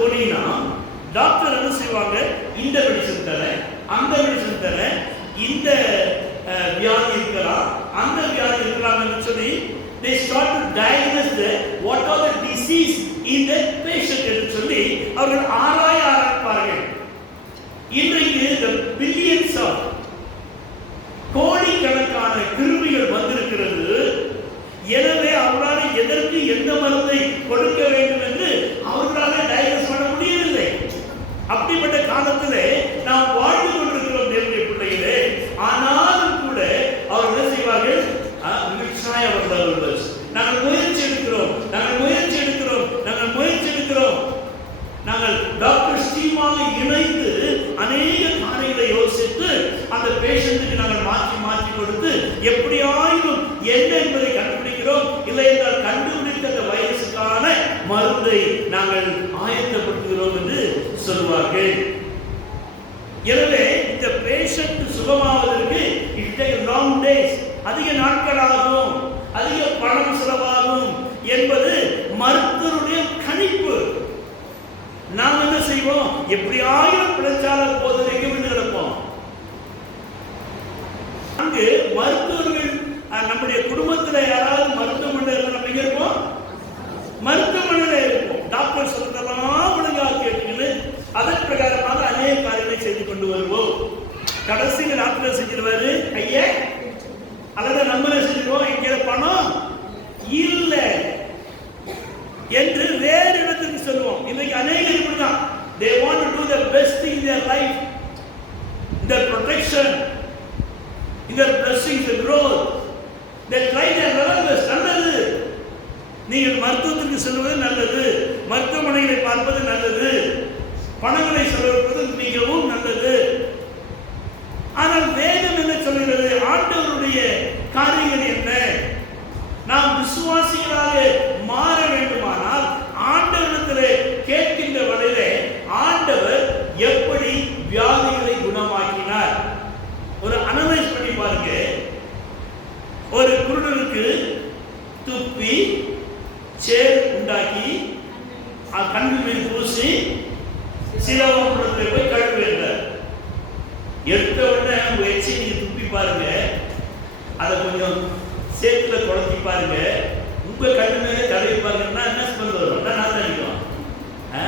போனீங்கன்னா டாக்டர் என்ன செய்வாங்க? இந்த மெடிசன் தரேன் அந்த மெடிசன் தரேன் இந்த வியாதி இருக்கலாம் அந்த வியாதி இருக்கலாம்னு சொல்லி they start to diagnose the what are the disease in the patient என்று சொல்லி அவர்கள் ஆராய ஆரம்பிப்பார்கள். இன்றைக்கு இந்த பில்லியன்ஸ் ஆஃப் கோடிக்கணக்கான கிருமிகள் வந்திருக்கிறது. எனவே அவரால் எதற்கு எந்த மருந்தை கொடுக்க வேண்டும் என்று அவர்களால் டயக்னோஸ் பண்ண முடியவில்லை அப்படிப்பட்ட காலத்திலே நாம் வாழ்ந்து கொண்டிருக்கிறோம் தேவனுடைய பிள்ளைகளே ஆனாலும் கூட அவர்கள் என்ன செய்வார்கள் ஆஹ், விவசாய நாங்கள் முயற்சி எடுக்கிறோம். நாங்கள் முயற்சி எடுக்கிறோம். நாங்கள் முயற்சி எடுக்கிறோம். நாங்கள் டாக்டர் ஸ்டீமாக இணைந்து அநேக காரியங்களை யோசித்து அந்த பேஷண்ட்டுக்கு நாங்கள் மாற்றி மாற்றி கொடுத்து எப்படியாயினும் என்ன என்பதை கண்டுபிடிக்கிறோம். இல்லை என்றால் கண்டுபிடித்த அந்த வைரஸுக்கான மருந்தை நாங்கள் ஆயத்தப்படுத்துகிறோம் என்று சொல்வார்கள் எனவே இந்த பேஷண்ட் சுகமாவதற்கு இட் டேக் லாங் டேஸ் அதிக நாட்கள் ஆகும் அதிக பணம் செலவாகும் என்பது மருத்துவருடைய கணிப்பு நாம் என்ன செய்வோம் எப்படியாயிரம் பிரச்சாரம் protection in their blessings and growth they try their level best நல்லது. நீங்கள் மருத்துவத்திற்கு செல்வது நல்லது. மருத்துவமனைகளை பார்ப்பது நல்லது. பணங்களை செலவழிப்பது மிகவும் நல்லது. ஆனால் வேதம் என்ன சொல்கிறது? ஆண்டவருடைய காரியங்கள் என்ன? நாம் விசுவாசிகளாக ஒரு அனலைஸ் பண்ணி பாருங்க. ஒரு குருடனுக்கு துப்பி சேர் உண்டாக்கி அ- கண்ணு மீது பூசி சிலவம்புறத்தில் போய் கழுவுகிறார் எடுத்த உடனே உங்க எச்சி நீங்க துப்பி பாருங்க. அதை கொஞ்சம் சேத்துல குழந்தி பாருங்க. உங்க கண்ணு மேலே தடவி பாருங்கன்னா என்ன ஸ்மெல் வரும்? நாள் அடிக்கும். ஆ,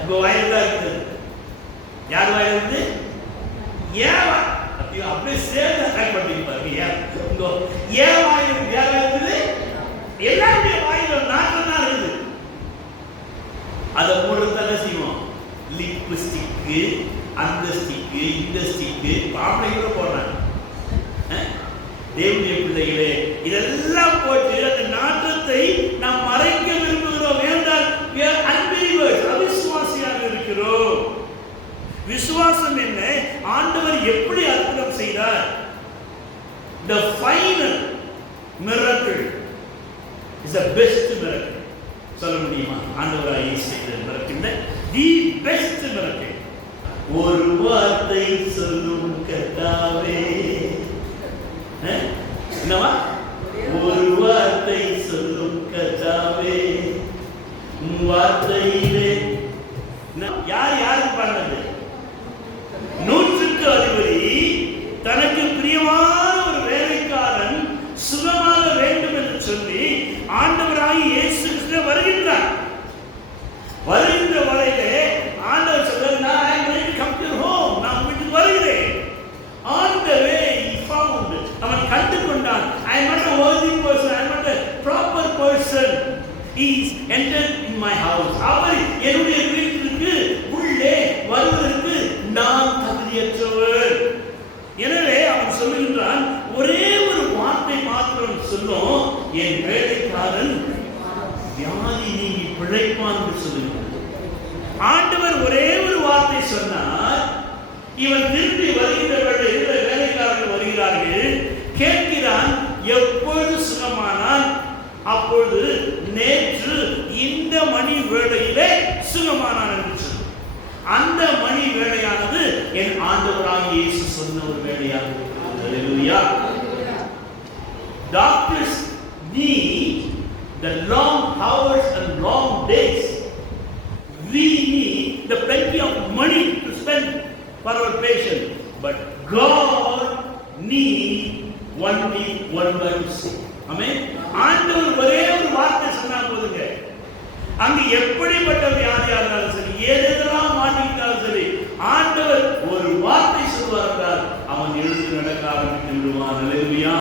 உங்க வாயில் தான் இருக்குது. யார் வாயில் இருந்து ஏன் அப்படியே அப்படியே சேர்ந்து அட்டாக் பண்ணிருப்பாரு ஏன்? ஏன் வாயில் இருக்கு இருக்குது? எல்லாருடைய வாயில நாட்கள் தான் இருக்குது. அதை மூடுறது என்ன செய்வோம். லிப் ஸ்டிக்கு அந்த ஸ்டிக்கு இந்த ஸ்டிக்கு பாம்பளை கூட போடுறாங்க. தேவனுடைய பிள்ளைகளே இதெல்லாம் போட்டு அந்த நாற்றத்தை the final miracle is the best miracle. சொல்ல முடியுமா ஆண்டவராக இயேசு மறக்கின்ற தி பெஸ்ட் miracle. ஒரு வார்த்தை சொல்லும் கர்த்தாவே. என்னவா ஒரு வார்த்தை சொல்லும் கர்த்தாவே. வார்த்தை is enter in my house அவர் என்னுடைய வீட்டிற்கு உள்ளே வருவதற்கு நான் தகுதியற்றவர். எனவே அவன் சொல்லுகின்றான் ஒரே ஒரு வார்த்தை மாத்திரம் சொல்லும் என் வேலைக்காரன் வியாதி நீங்கி பிழைப்பான் என்று சொல்லுகிறார் ஆண்டவர் ஒரே ஒரு வார்த்தை சொன்னார் இவன் திரும்பி வருகின்ற வேளையில் வேலைக்காரர்கள் வருகிறார்கள்? கேட்கிறான் எப்பொழுது சுகமானால்? அப்பொழுது நேற்று இந்த மணி வேளையிலே சுகமானான் என்று அந்த மணி வேளையானது என் ஆண்டவராக இயேசு சொன்ன ஒரு வேளையாகும் doctors need the long hours and long days. We need the plenty of money to spend for our patient. But God needs only one by Himself. Amen. ஆண்டவர் ஒரே அங்கு எப்படிப்பட்ட வியாதியாக இருந்தாலும் சரி ஏதெல்லாம் மாட்டிக்கிட்டாலும் சரி ஆண்டவர் ஒரு வார்த்தை சொல்வார்கள் அவன் எழுந்து நடக்க ஆரம்பித்து விடுவான்.